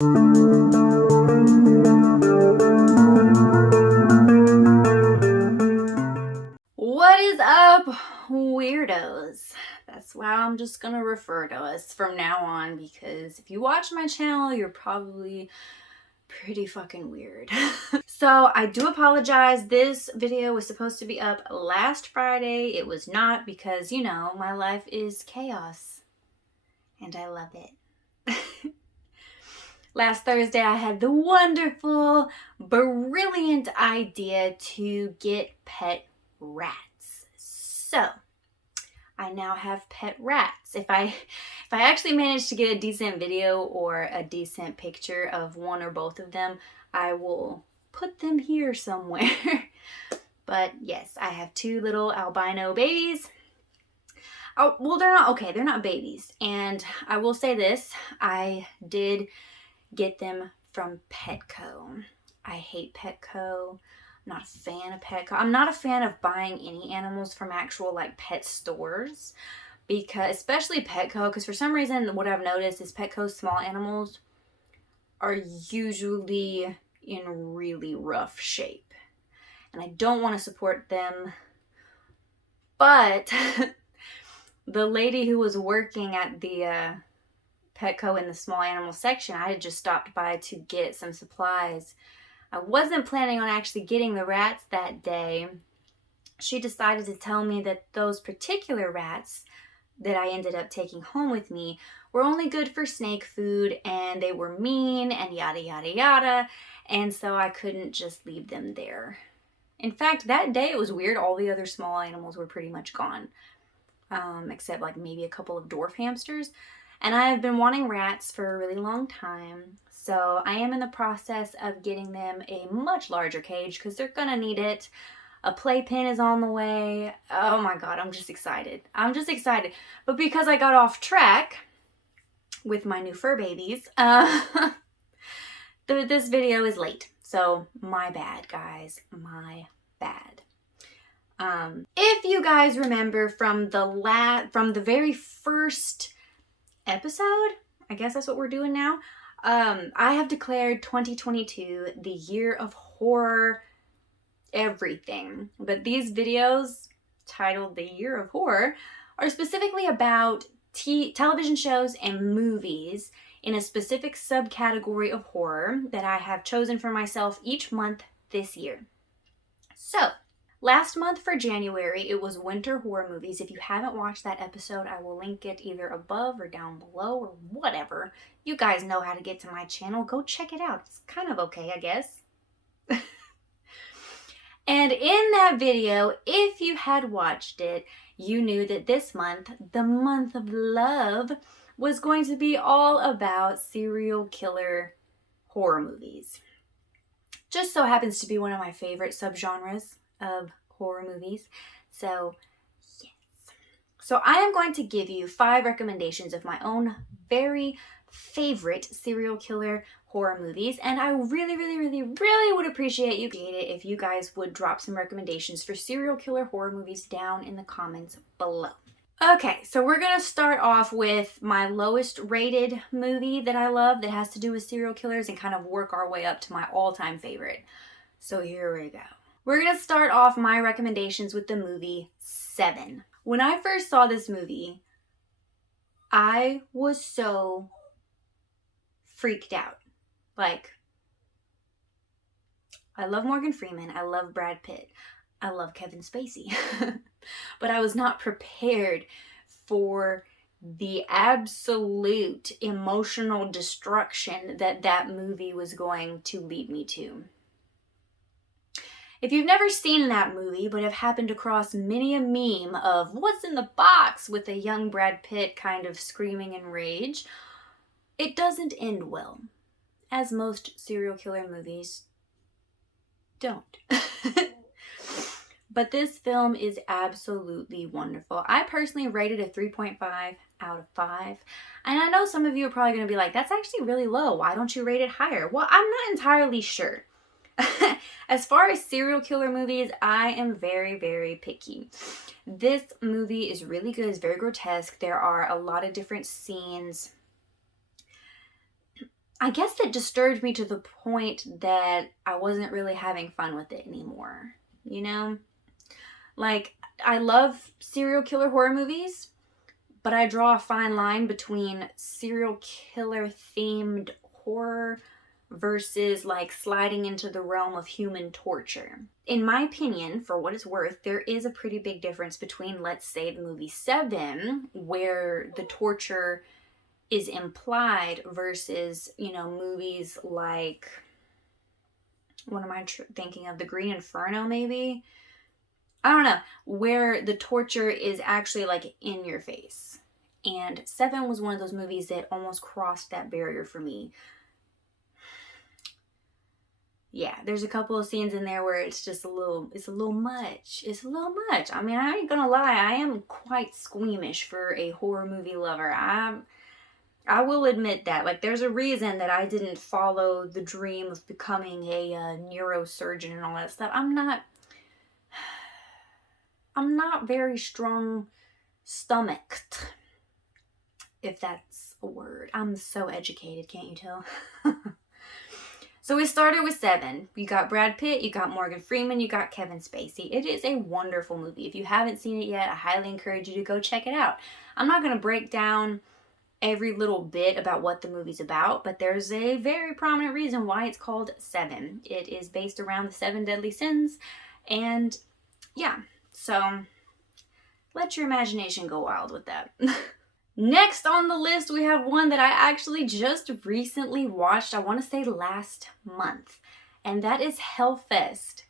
What is up, weirdos? That's why I'm just gonna refer to us from now on, because if you watch my channel, you're probably pretty fucking weird. So I do apologize. This video was supposed to be up last Friday. It was not, because, you know, my life is chaos and I love it. Last Thursday, I had the wonderful, brilliant idea to get pet rats. So I now have pet rats. If I actually manage to get a decent video or a decent picture of one or both of them, I will put them here somewhere. But yes, I have two little albino babies. Oh, well, they're not, okay, they're not babies. And I will say this, I did get them from Petco. I hate Petco. I'm not a fan of Petco. I'm not a fan of buying any animals from actual like pet stores, because especially Petco, because for some reason what I've noticed is Petco's small animals are usually in really rough shape, and I don't want to support them. But the lady who was working at the Petco in the small animal section, I had just stopped by to get some supplies. I wasn't planning on actually getting the rats that day. She decided to tell me that those particular rats that I ended up taking home with me were only good for snake food, and they were mean and yada yada yada, and so I couldn't just leave them there. In fact, that day it was weird. All the other small animals were pretty much gone, except like maybe a couple of dwarf hamsters. And I have been wanting rats for a really long time, so I am in the process of getting them a much larger cage because they're gonna need it. A playpen is on the way. Oh my god, I'm just excited. I'm just excited. But because I got off track with my new fur babies, this video is late. So my bad, guys. My bad. If you guys remember from the very first episode, I guess that's what we're doing now, I have declared 2022 the year of horror everything. But these videos, titled The Year of Horror, are specifically about television shows and movies in a specific subcategory of horror that I have chosen for myself each month this year. So last month for January, it was winter horror movies. If you haven't watched that episode, I will link it either above or down below or whatever. You guys know how to get to my channel. Go check it out. It's kind of okay, I guess. And in that video, if you had watched it, you knew that this month, the month of love, was going to be all about serial killer horror movies. Just so happens to be one of my favorite subgenres of horror movies. So, yes. So I am going to give you 5 recommendations of my own very favorite serial killer horror movies, and I really would appreciate it if you guys would drop some recommendations for serial killer horror movies down in the comments below. Okay, so we're gonna start off with my lowest rated movie that I love that has to do with serial killers and kind of work our way up to my all-time favorite. So here we go. We're gonna start off my recommendations with the movie Seven. When I first saw this movie, I was so freaked out. Like, I love Morgan Freeman, I love Brad Pitt, I love Kevin Spacey, but I was not prepared for the absolute emotional destruction that that movie was going to lead me to. If you've never seen that movie, but have happened across many a meme of what's in the box with a young Brad Pitt kind of screaming in rage, it doesn't end well, as most serial killer movies don't. But this film is absolutely wonderful. I personally rated a 3.5 out of 5. And I know some of you are probably going to be like, that's actually really low. Why don't you rate it higher? Well, I'm not entirely sure. As far as serial killer movies, I am very picky. This movie is really good. It's very grotesque. There are a lot of different scenes. I guess that disturbed me to the point that I wasn't really having fun with it anymore. You know? Like, I love serial killer horror movies, but I draw a fine line between serial killer themed horror versus like sliding into the realm of human torture. In my opinion, for what it's worth, there is a pretty big difference between, let's say, the movie Seven, where the torture is implied, versus, you know, movies like, what am I thinking of? The Green Inferno, maybe? I don't know, where the torture is actually like in your face. And Seven was one of those movies that almost crossed that barrier for me. Yeah, there's a couple of scenes in there where it's just a little much. It's a little much. I mean, I ain't gonna lie, I am quite squeamish for a horror movie lover. I will admit that. Like, there's a reason that I didn't follow the dream of becoming a neurosurgeon and all that stuff. I'm not very strong stomached, if that's a word. I'm so educated, can't you tell? So we started with Seven. You got Brad Pitt, you got Morgan Freeman, you got Kevin Spacey. It is a wonderful movie. If you haven't seen it yet, I highly encourage you to go check it out. I'm not going to break down every little bit about what the movie's about, but there's a very prominent reason why it's called Seven. It is based around the 7 deadly sins, and yeah, so let your imagination go wild with that. Next on the list, we have one that I actually just recently watched, I want to say last month, and that is Hellfest.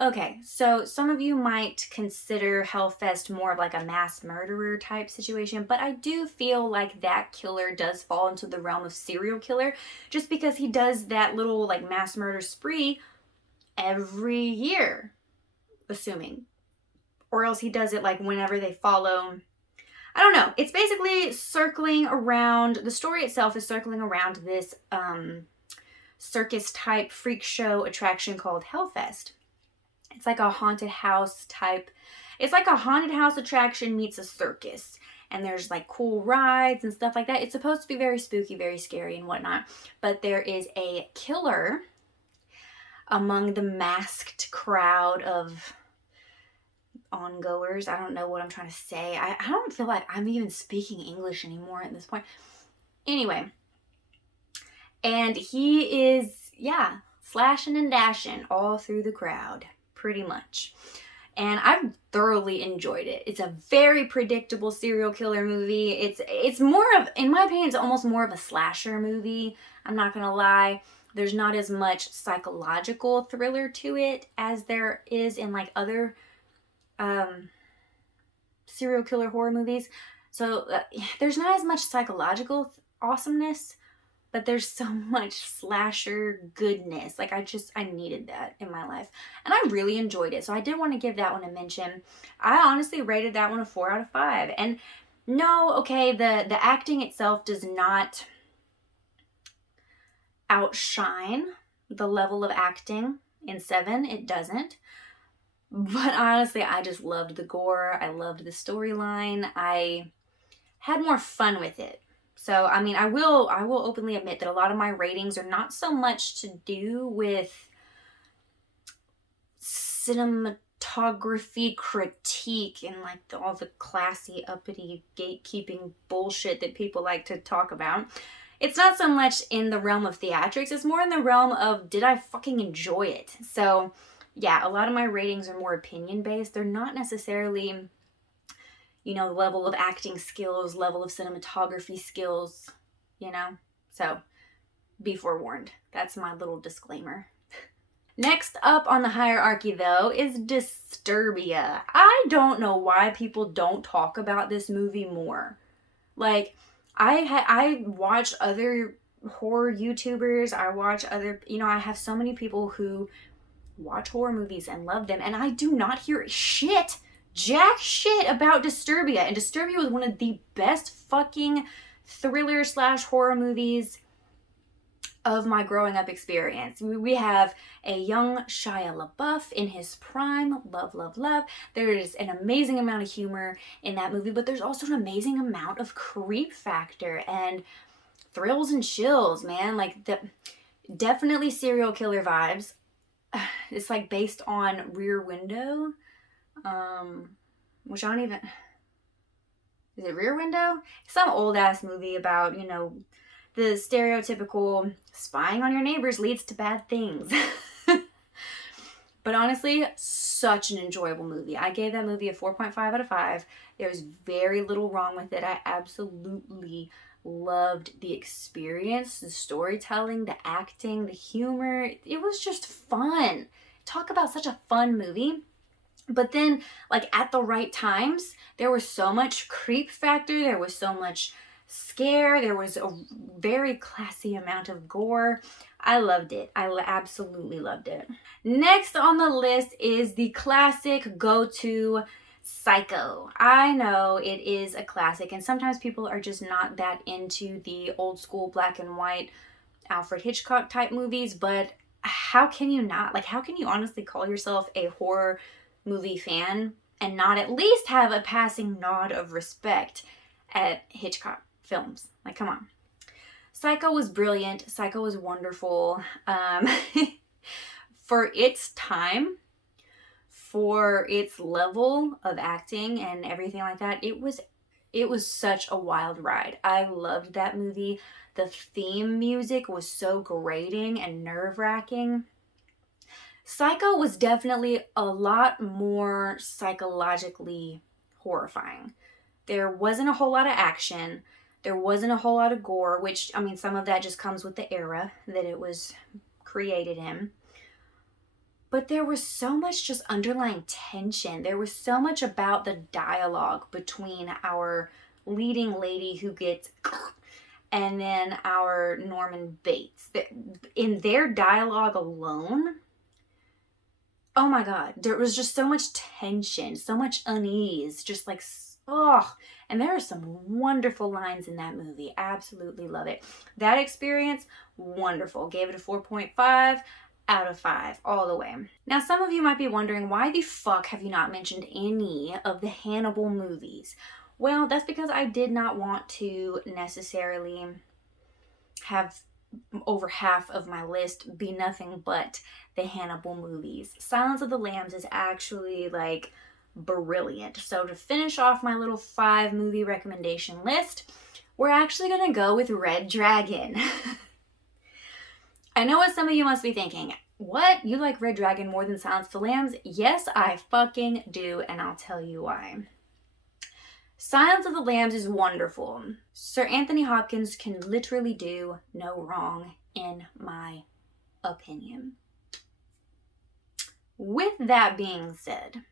Okay, so some of you might consider Hellfest more of like a mass murderer type situation, but I do feel like that killer does fall into the realm of serial killer, just because he does that little like mass murder spree every year, assuming. Or else he does it like whenever they follow. I don't know. It's basically circling around, the story itself is circling around this circus type freak show attraction called Hellfest. It's like a haunted house type. It's like a haunted house attraction meets a circus. And there's like cool rides and stuff like that. It's supposed to be very spooky, very scary and whatnot. But there is a killer among the masked crowd of ongoers. I don't know what I'm trying to say. I don't feel like I'm even speaking English anymore at this point. Anyway. And he is, yeah, slashing and dashing all through the crowd. Pretty much. And I've thoroughly enjoyed it. It's a very predictable serial killer movie. It's more of, in my opinion, it's almost more of a slasher movie. I'm not gonna lie. There's not as much psychological thriller to it as there is in like other serial killer horror movies. So there's not as much psychological awesomeness, but there's so much slasher goodness. Like I needed that in my life. And I really enjoyed it. So I did want to give that one a mention. I honestly rated that one a 4 out of 5. And no, okay, the acting itself does not outshine the level of acting in Seven. It doesn't. But honestly, I just loved the gore. I loved the storyline. I had more fun with it. So, I mean, I will openly admit that a lot of my ratings are not so much to do with cinematography critique and like all the classy, uppity, gatekeeping bullshit that people like to talk about. It's not so much in the realm of theatrics. It's more in the realm of, did I fucking enjoy it? So, yeah, a lot of my ratings are more opinion-based. They're not necessarily, you know, level of acting skills, level of cinematography skills, you know? So, be forewarned. That's my little disclaimer. Next up on the hierarchy, though, is Disturbia. I don't know why people don't talk about this movie more. Like, I watch other horror YouTubers. I watch other, you know, I have so many people who watch horror movies and love them, and I do not hear jack shit about Disturbia. And Disturbia was one of the best fucking thriller / horror movies of my growing up experience. We have a young Shia LaBeouf in his prime. Love, love, love. There is an amazing amount of humor in that movie, but there's also an amazing amount of creep factor. And thrills and chills, man. Like, definitely serial killer vibes. It's like based on Rear Window, which I don't even, is it Rear Window? Some old ass movie about, you know, the stereotypical spying on your neighbors leads to bad things. But honestly, such an enjoyable movie. I gave that movie a 4.5 out of 5. There's very little wrong with it. I absolutely loved the experience, the storytelling, the acting, the humor. It was just fun. Talk about such a fun movie. But then, like, at the right times, there was so much creep factor. There was so much scare. There was a very classy amount of gore. I loved it. I absolutely loved it. Next on the list is the classic go-to Psycho. I know it is a classic, and sometimes people are just not that into the old school black and white Alfred Hitchcock type movies, but how can you not? Like, how can you honestly call yourself a horror movie fan and not at least have a passing nod of respect at Hitchcock films? Like, come on. Psycho was brilliant. Psycho was wonderful. For its time, for its level of acting and everything like that, it was such a wild ride. I loved that movie. The theme music was so grating and nerve-wracking. Psycho was definitely a lot more psychologically horrifying. There wasn't a whole lot of action. There wasn't a whole lot of gore, which, I mean, some of that just comes with the era that it was created in. But there was so much just underlying tension. There was so much about the dialogue between our leading lady who gets and then our Norman Bates. In their dialogue alone, oh my God, there was just so much tension, so much unease, just like, oh. And there are some wonderful lines in that movie. Absolutely love it. That experience, wonderful. Gave it a 4.5 out of 5 all the way. Now, some of you might be wondering, why the fuck have you not mentioned any of the Hannibal movies? Well, that's because I did not want to necessarily have over half of my list be nothing but the Hannibal movies. Silence of the Lambs is actually like brilliant. So to finish off my little 5 movie recommendation list, we're actually going to go with Red Dragon. I know what some of you must be thinking. What? You like Red Dragon more than Silence of the Lambs? Yes, I fucking do, and I'll tell you why. Silence of the Lambs is wonderful. Sir Anthony Hopkins can literally do no wrong, in my opinion. With that being said,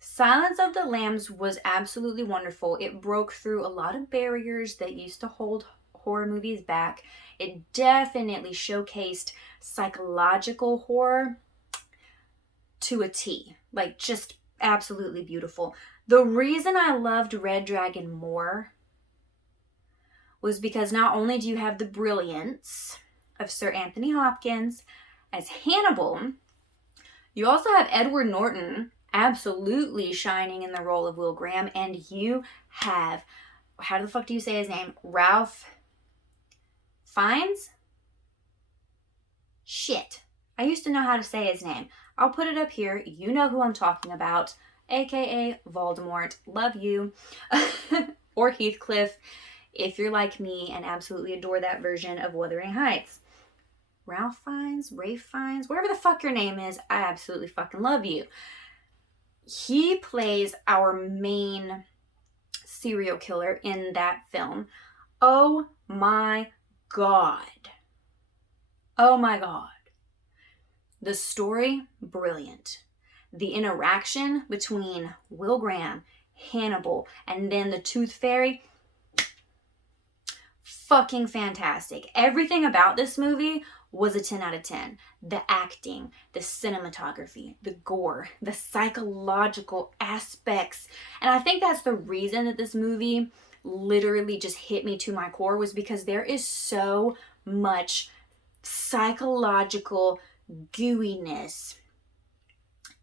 Silence of the Lambs was absolutely wonderful. It broke through a lot of barriers that used to hold horror movies back. It definitely showcased psychological horror to a T. Like, just absolutely beautiful. The reason I loved Red Dragon more was because not only do you have the brilliance of Sir Anthony Hopkins as Hannibal, you also have Edward Norton absolutely shining in the role of Will Graham, and you have, how the fuck do you say his name? Ralph Fiennes? Shit. I used to know how to say his name. I'll put it up here. You know who I'm talking about, aka Voldemort. Love you. Or Heathcliff, if you're like me and absolutely adore that version of Wuthering Heights. Ralph Fiennes, Rafe Fiennes, whatever the fuck your name is, I absolutely fucking love you. He plays our main serial killer in that film. Oh my God. Oh my God. The story, brilliant. The interaction between Will Graham, Hannibal, and then the Tooth Fairy, fucking fantastic. Everything about this movie was a 10 out of 10. The acting, the cinematography, the gore, the psychological aspects. And I think that's the reason that this movie literally just hit me to my core, was because there is so much psychological gooiness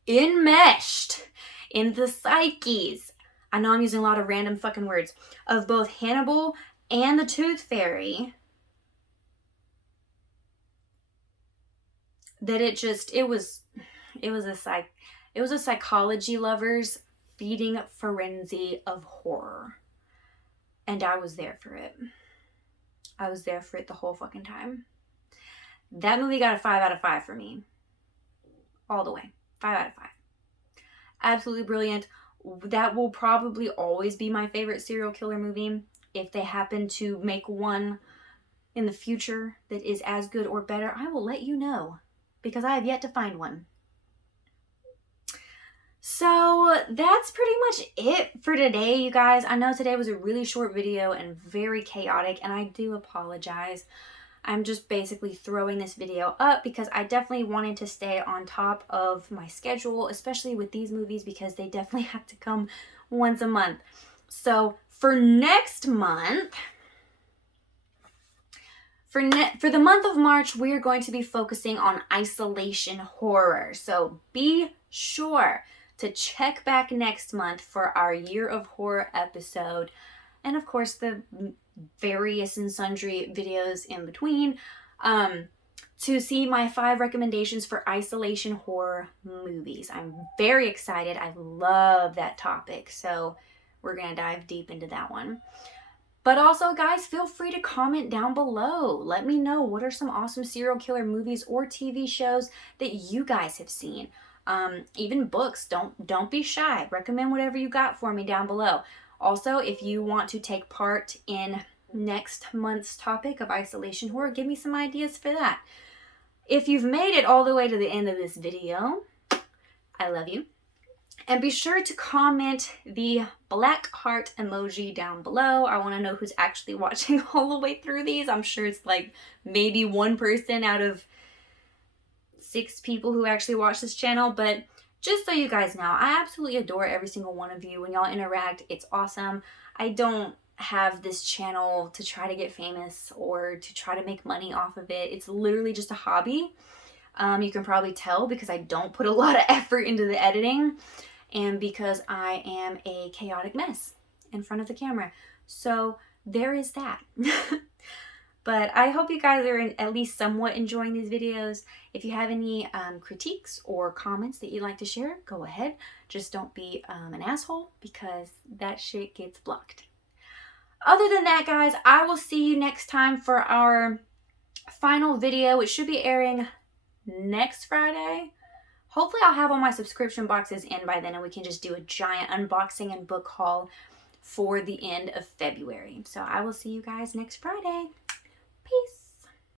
enmeshed in the psyches, I know I'm using a lot of random fucking words, of both Hannibal and the Tooth Fairy, that it was a psychology lover's feeding frenzy of horror. And I was there for it. I was there for it the whole fucking time. That movie got a 5 out of 5 for me. All the way. 5 out of 5. Absolutely brilliant. That will probably always be my favorite serial killer movie. If they happen to make one in the future that is as good or better, I will let you know, because I have yet to find one. So that's pretty much it for today, you guys. I know today was a really short video and very chaotic, and I do apologize. I'm just basically throwing this video up because I definitely wanted to stay on top of my schedule, especially with these movies, because they definitely have to come once a month. So for next month, for the month of March, we are going to be focusing on isolation horror. So be sure to check back next month for our Year of Horror episode. And of course, the various and sundry videos in between, to see my 5 recommendations for isolation horror movies. I'm very excited. I love that topic. So we're going to dive deep into that one. But also, guys, feel free to comment down below. Let me know what are some awesome serial killer movies or TV shows that you guys have seen. Even books. Don't be shy. Recommend whatever you got for me down below. Also, if you want to take part in next month's topic of isolation horror, give me some ideas for that. If you've made it all the way to the end of this video, I love you. And be sure to comment the black heart emoji down below. I want to know who's actually watching all the way through these. I'm sure it's like maybe 1 person out of 6 people who actually watch this channel. But just so you guys know, I absolutely adore every single one of you. When y'all interact, it's awesome. I don't have this channel to try to get famous or to try to make money off of it. It's literally just a hobby. You can probably tell because I don't put a lot of effort into the editing, and because I am a chaotic mess in front of the camera. So there is that. But I hope you guys are at least somewhat enjoying these videos. If you have any critiques or comments that you'd like to share, go ahead. Just don't be an asshole, because that shit gets blocked. Other than that, guys, I will see you next time for our final video. It should be airing next Friday. Hopefully I'll have all my subscription boxes in by then, and we can just do a giant unboxing and book haul for the end of February. So I will see you guys next Friday.